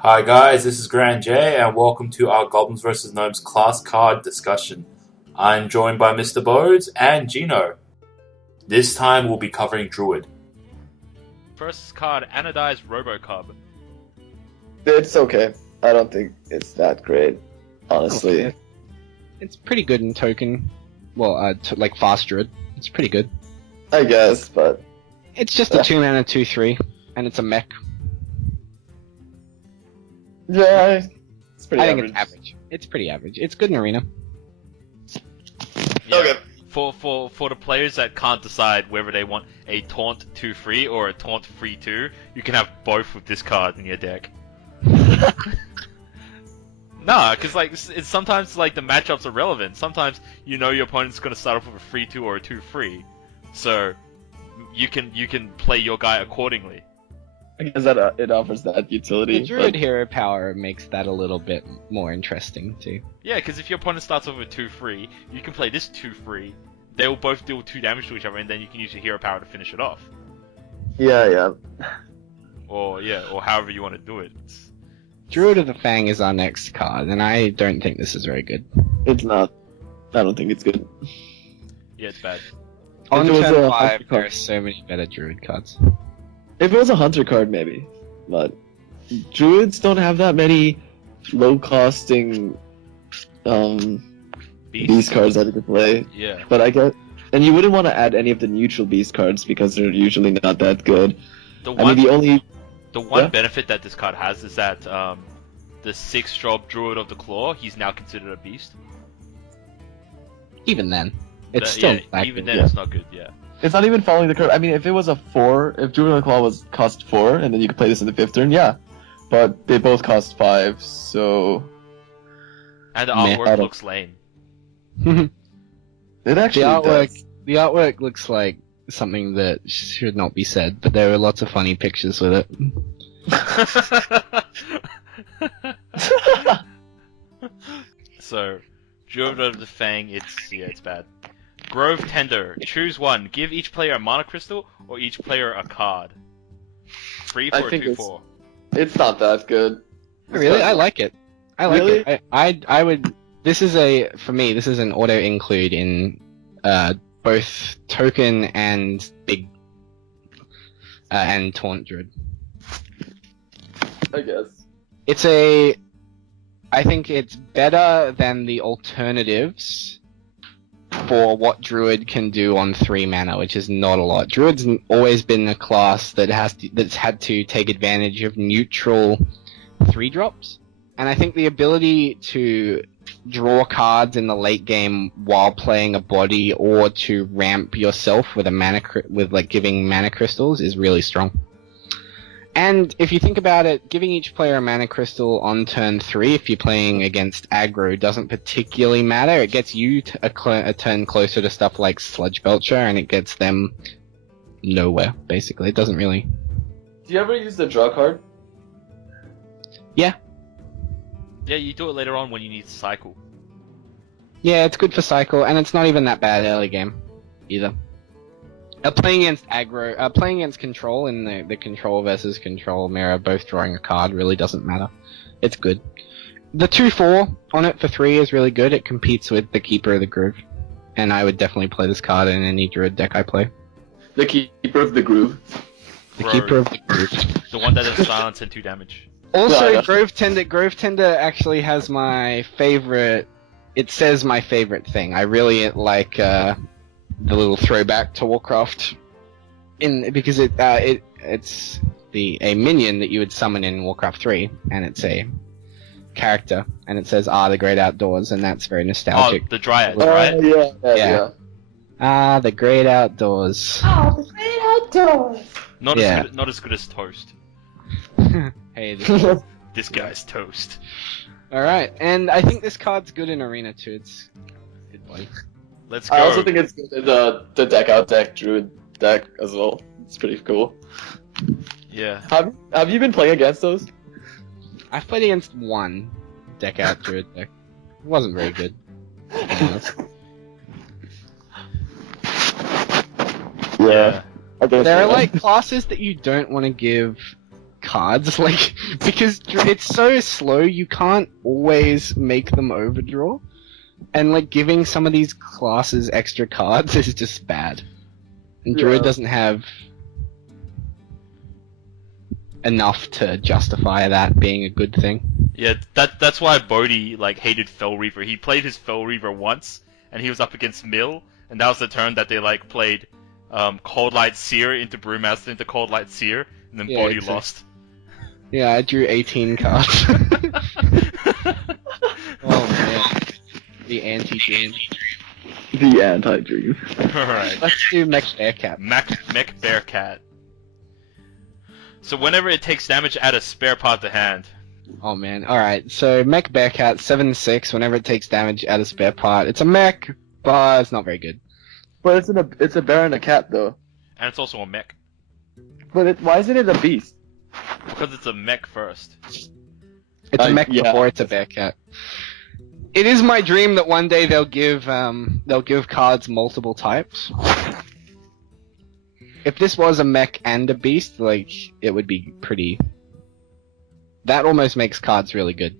Hi guys, this is Grand J, and welcome to our Goblins vs Gnomes class card discussion. I'm joined by Mr. Bodes and Gino. This time we'll be covering Druid. First card, Anodized Robocub. It's okay. I don't think it's that great, honestly. Okay. It's pretty good in token. Well, like fast druid. It's pretty good. I guess, but It's just a 2-mana 2/3, and it's a mech. yeah, it's pretty I think average. it's average. It's pretty average. It's good in arena. Yeah. Okay. For the players that can't decide whether they want a taunt 2/3 or a taunt 3/2, you can have both with this card in your deck. Nah, because like it's sometimes like the matchups are relevant. Sometimes you know your opponent's gonna start off with a 3/2 or a 2/3, so you can play your guy accordingly. I guess that it offers that utility. The druid hero power makes that a little bit more interesting too. Yeah, because if your opponent starts off with a 2/3, you can play this 2/3. They will both deal 2 damage to each other, and then you can use your hero power to finish it off. Yeah. Or however you want to do it. Druid of the Fang is our next card, and I don't think this is very good. It's not. I don't think it's good. Yeah, it's bad. On it was turn a 5, hunter there card. are so many better druid cards. If it was a hunter card, maybe, but druids don't have that many low-costing beast cards that you could play. Yeah. But I get, and you wouldn't want to add any of the neutral beast cards because they're usually not that good. The I mean, the only yeah? benefit that this card has is that the 6-drop Druid of the Claw, he's now considered a beast. Even then, it's still yeah, that even good. then it's not good. Yeah. It's not even following the curve. I mean, if it was a 4, if Druid of the Claw was cost 4, and then you could play this in the 5th turn, yeah. But they both cost 5, so And the Meh. artwork looks lame. it actually does. The artwork looks like something that should not be said, but there are lots of funny pictures with it. So, Druid of the Fang, it's bad. Grove Tender. Choose one. Give each player a mana crystal, or each player a card. 3 I for think 2 it's- 4. It's not that good. Really, I like it. I like Really? it. I would. This is for me. This is an auto include in both token and big and taunt druid. I guess. I think it's better than the alternatives for what Druid can do on 3 mana, which is not a lot. Druid's always been a class that's had to take advantage of neutral 3-drops, and I think the ability to draw cards in the late game while playing a body or to ramp yourself with giving mana crystals is really strong. And if you think about it, giving each player a mana crystal on turn 3, if you're playing against aggro, doesn't particularly matter. It gets you a turn closer to stuff like Sludge Belcher, and it gets them nowhere, basically. It doesn't really... Do you ever use the draw card? Yeah. Yeah, you do it later on when you need to cycle. Yeah, it's good for cycle, and it's not even that bad early game, either. Playing against aggro, playing against control in the control versus control mirror, both drawing a card really doesn't matter. It's good. The 2/4 on it for 3 is really good. It competes with the Keeper of the Groove, and I would definitely play this card in any Druid deck I play. The Keeper of the Groove. The Bro, Keeper of the Groove. The one that does silence and 2 damage. Also, Yeah. Grove Tender actually has my favorite. It says my favorite thing. I really like the little throwback to Warcraft, because it's a minion that you would summon in Warcraft 3, and it's a character, and it says the great outdoors, and that's very Oh, nostalgic. the Dryad, Oh, right? yeah. The great outdoors. Oh, the great outdoors! Not as good as Toast. Hey, This guy's toast. alright, and I think this card's good in arena too. It's good one. Let's go. I also think it's good in the deck out deck Druid deck as well. It's pretty cool. Yeah. Have you been playing against those? I've played against one deck out Druid deck. It wasn't very good. to be honest. Yeah. I guess There are you're right. like classes that you don't want to give cards, like, because it's so slow, you can't always make them overdraw. And, like, giving some of these classes extra cards is just bad. And Druid doesn't have enough to justify that being a good thing. Yeah, that's why Bodhi like hated Fell Reaver. He played his Fell Reaver once, and he was up against Mill, and that was the turn that they like played Cold Light Seer into Brewmaster into Cold Light Seer, and then Yeah, Bodhi exactly. lost. Yeah, I drew 18 cards. Oh man, the anti-dream. The anti-dream. Alright. Let's do Mech Bearcat. Mech Bearcat. So whenever it takes damage, add a spare part to hand. Oh man, alright, so Mech Bearcat, 7/6, whenever it takes damage, add a spare part. It's a mech, but it's not very good. But it's a bear and a cat though. And it's also a mech. But why isn't it a beast? Because it's a mech first. It's a mech yeah. before it's a Bearcat. It is my dream that one day they'll give cards multiple types. If this was a mech and a beast, like, it would be pretty... That almost makes cards really good.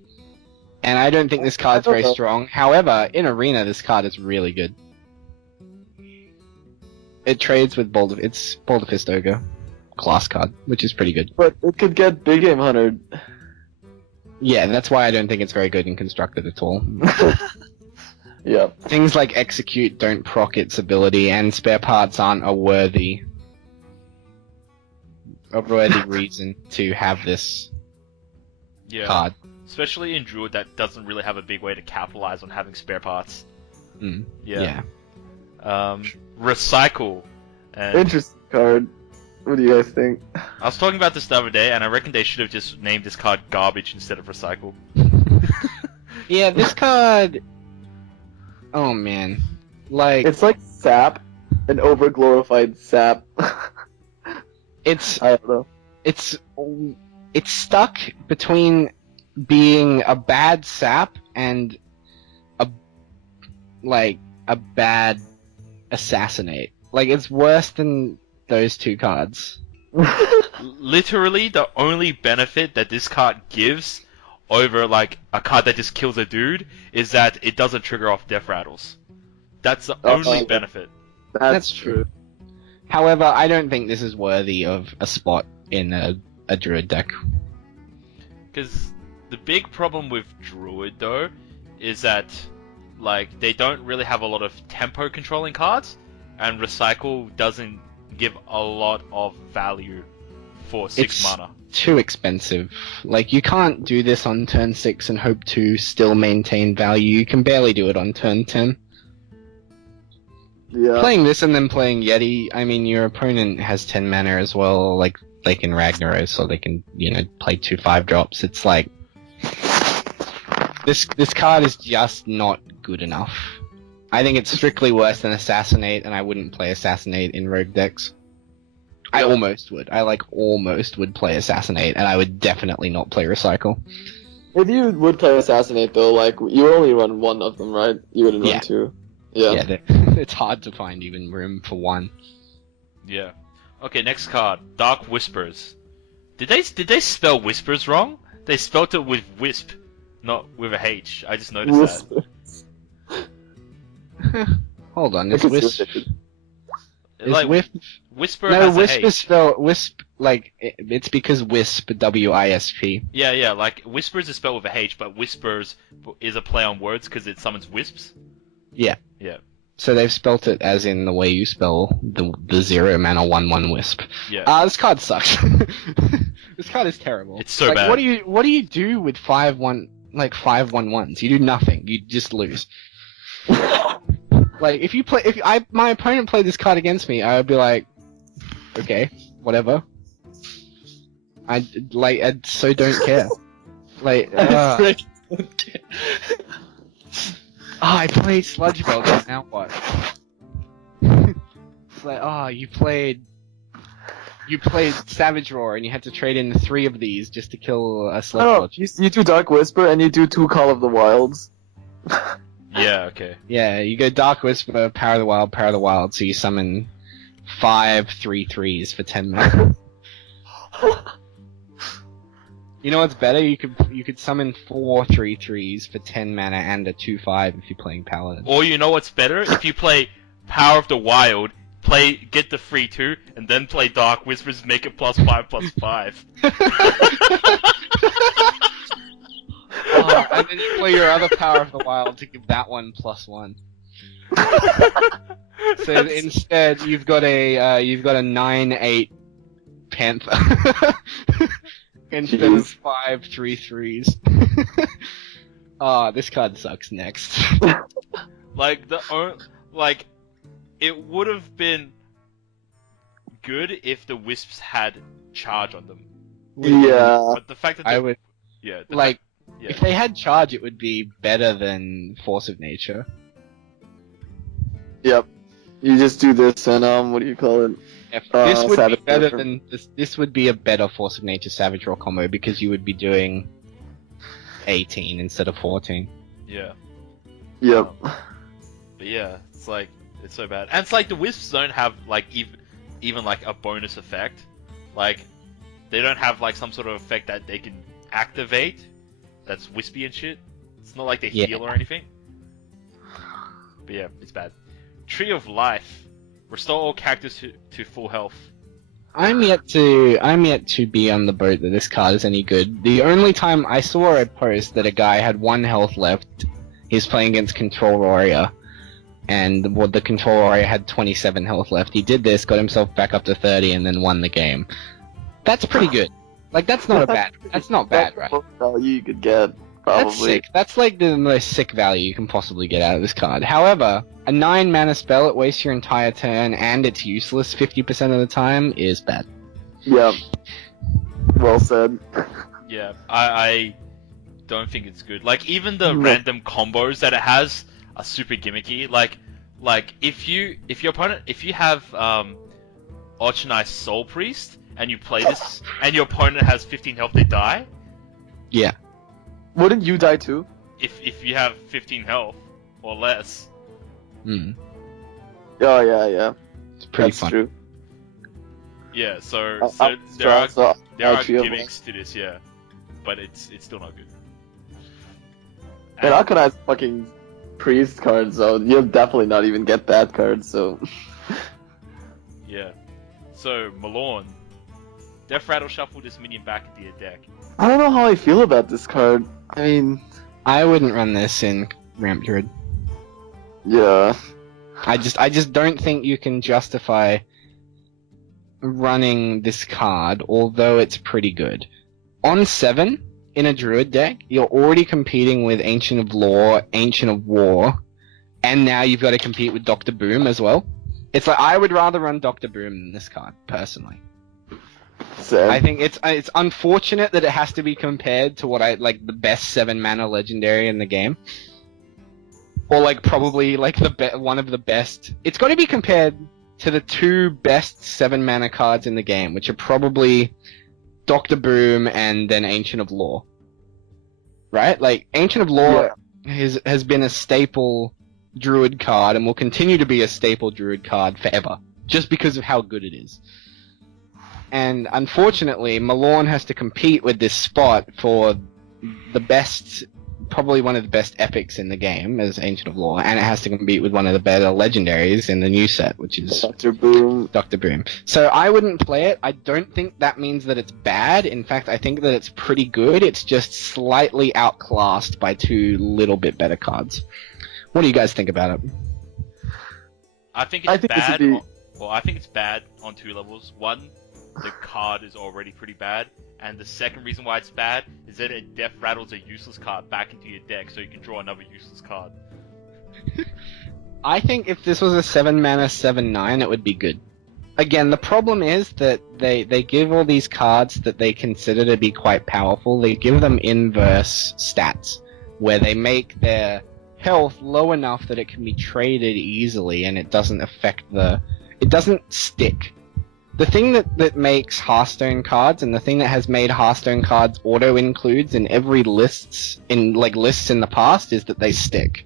And I don't think this card's very strong. However, in Arena, this card is really good. It trades with it's Boulder Fist Ogre. Class card, which is pretty good. But it could get Big Game Hunter. Yeah, that's why I don't think it's very good in Constructed at all. Yeah. Things like Execute don't proc its ability, and spare parts aren't a worthy reason to have this Yeah. card. Especially in Druid that doesn't really have a big way to capitalize on having spare parts. Yeah. Recycle. And Interesting card. What do you guys think? I was talking about this the other day, and I reckon they should have just named this card Garbage instead of Recycle. Yeah, this card... Oh man. Like... It's like sap, an overglorified sap. It's I don't know. it's stuck between being a bad sap and a bad assassinate. Like, it's worse than those two cards. Literally, the only benefit that this card gives over, like, a card that just kills a dude is that it doesn't trigger off death rattles. That's the only benefit. That's true. However, I don't think this is worthy of a spot in a Druid deck. Because the big problem with Druid, though, is that, like, they don't really have a lot of tempo controlling cards, and Recycle doesn't give a lot of value for 6 mana. Too expensive. Like, you can't do this on turn 6 and hope to still maintain value. You can barely do it on turn 10. Yeah. Playing this and then playing Yeti, I mean, your opponent has 10 mana as well, like they can Ragnaros, so they can, play 2 5-drops. It's like... This card is just not good enough. I think it's strictly worse than Assassinate, and I wouldn't play Assassinate in rogue decks. I almost would. I, almost would play Assassinate, and I would definitely not play Recycle. If you would play Assassinate though, you only run one of them, right? You wouldn't Yeah. run two. Yeah. It's hard to find even room for one. Yeah. Okay, next card. Dark Whispers. Did they spell Whispers wrong? They spelled it with Wisp, not with a H. I just noticed that. Hold on, I is can see Wisp... what they did. Is Like, Wisp... Whisper No, has a Wisp H. is spelled... Wisp, it's because Wisp, W-I-S-P. Yeah, like, Whispers is spelled with a H, but Whispers is a play on words because it summons Wisps. Yeah. Yeah. So they've spelt it as in the way you spell the 0-mana 1/1 Wisp. Yeah. This card sucks. This card is terrible. It's so bad. What do you do with 5/1 5/1/1s? You do nothing. You just lose. Like, if my opponent played this card against me, I would be like, okay, whatever. I so don't care. Like, I played Sludge Belcher, now what? It's like, you played Savage Roar and you had to trade in 3 of these just to kill a Sludge No, Belcher. you do Dark Whisper and you do 2 Call of the Wilds. Yeah, okay. Yeah, you go Dark Whisper, Power of the Wild, so you summon 5 3/3s for 10 mana. You know what's better? You could summon 4 3/3s for 10 mana and a 2/5 if you're playing Paladin. Or you know what's better? If you play Power of the Wild, get the free 2, and then play Dark Whispers, make it +5/+5. Oh, and then you play your other Power of the Wild to give that one +1. So instead, you've got a 9/8 Panther instead of 5 3/3s. Ah, this card sucks. Next. It would have been good if the Wisps had charge on them. Yeah. But the fact that I would yeah, if they had charge, it would be better than Force of Nature. Yep. You just do this and what do you call it? If this would be Savage better Roar. than this would be a better Force of Nature Savage Roar combo because you would be doing 18 instead of 14. yeah. Yep. But yeah, it's so bad. And it's like the Wisps don't have like even like a bonus effect. Like they don't have like some sort of effect that they can activate that's wispy and shit. It's not like they Yeah. heal or anything. But yeah, it's bad. Tree of Life. Restore all characters to full health. I'm yet to be on the boat that this card is any good. The only time I saw a post that a guy had 1 health left, he's playing against Control Warrior, and the Control Warrior had 27 health left. He did this, got himself back up to 30, and then won the game. That's pretty good. Like that's not that's not bad, right? That's the most value you could get, probably. That's sick. That's like the most sick value you can possibly get out of this card. However, a 9 mana spell, it wastes your entire turn, and it's useless 50% of the time, is bad. Yep. Well said. Yeah, I don't think it's good. Like even the No. random combos that it has are super gimmicky. Like if you have Archonized Soul Priest and you play this and your opponent has 15 health, they die. Yeah. Wouldn't you die too? If you have 15 health or less. Hmm. Oh yeah. It's pretty That's fun. true. Yeah, so I'm there are strong, so there are Tree of Life. gimmicks to this, yeah, but it's still not good. And Arcanized fucking priest card, so you'll definitely not even get that card. So Yeah. So Malorn, Death Rattle shuffle this minion back into your deck. I don't know how I feel about this card. I mean, I wouldn't run this in Ramp Druid. yeah. I just don't think you can justify running this card, although it's pretty good. On 7, in a Druid deck, you're already competing with Ancient of Law, Ancient of War, and now you've got to compete with Dr. Boom as well. It's like, I would rather run Dr. Boom than this card, personally. Sad. I think it's unfortunate that it has to be compared to what the best 7 mana legendary in the game. Or like probably like one of the best. It's got to be compared to the 2 best 7 mana cards in the game, which are probably Dr. Boom and then Ancient of Law. Right? Like Ancient of Law has been a staple Druid card and will continue to be a staple Druid card forever, just because of how good it is. And unfortunately, Malorn has to compete with this spot for the best, probably one of the best epics in the game as Ancient of Law, and it has to compete with one of the better legendaries in the new set, which is Dr. Boom. Dr. Boom. So I wouldn't play it. I don't think that means that it's bad. In fact, I think that it's pretty good. It's just slightly outclassed by 2 little bit better cards. What do you guys think about it? I think it's this bad. would be- Well, I think it's bad on 2 levels. One, the card is already pretty bad, and the second reason why it's bad is that it death rattles a useless card back into your deck, so you can draw another useless card. I think if this was a 7 mana 7/9, it would be good. Again, the problem is that they give all these cards that they consider to be quite powerful, they give them inverse stats, where they make their health low enough that it can be traded easily and it doesn't it doesn't stick. The thing that makes Hearthstone cards, and the thing that has made Hearthstone cards auto-includes in every lists in the past, is that they stick.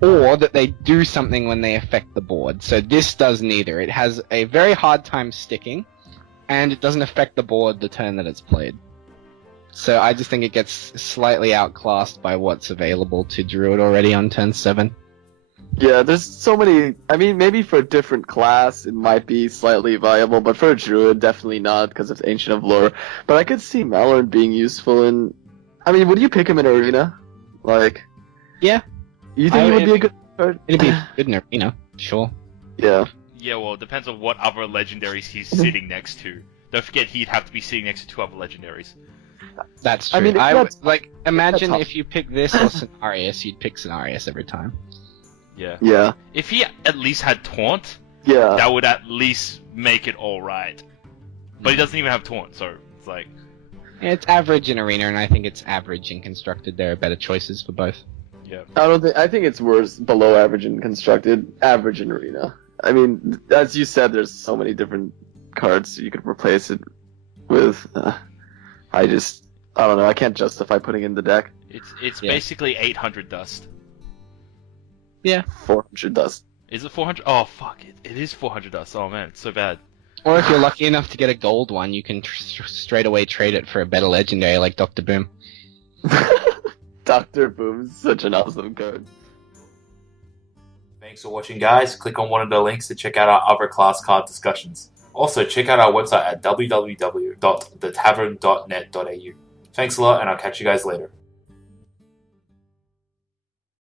Or that they do something when they affect the board. So this does neither. It has a very hard time sticking, and it doesn't affect the board the turn that it's played. So I just think it gets slightly outclassed by what's available to Druid already on turn 7. Yeah, there's so many. I mean, maybe for a different class, it might be slightly viable, but for a druid, definitely not because it's Ancient of Lore. But I could see Malorn being useful in. I mean, would you pick him in Arena? Like, Yeah. you think he would be a good card? It'd be good in Arena, sure. Yeah. Yeah, well, it depends on what other legendaries he's sitting next to. Don't forget he'd have to be sitting next to 2 other legendaries. That's true. I mean, if that's- imagine that's if you pick this or Cenarius, you'd pick Cenarius every time. Yeah. Yeah. If he at least had Taunt, Yeah. that would at least make it alright. But he doesn't even have Taunt, so it's like... It's average in Arena, and I think it's average in Constructed. There are better choices for both. Yeah. I think it's worse below average in constructed, average in arena. I mean, as you said, there's so many different cards you could replace it with. I don't know. I can't justify putting in the deck. It's Yeah. basically 800 dust. 400 dust. Is it 400? Oh, fuck. It is 400 dust. Oh, man. It's so bad. Or if you're lucky enough to get a gold one, you can straight away trade it for a better legendary like Dr. Boom. Dr. Boom's such an awesome card. Thanks for watching, guys. Click on one of the links to check out our other class card discussions. Also, check out our website at www.thetavern.net.au. Thanks a lot, and I'll catch you guys later.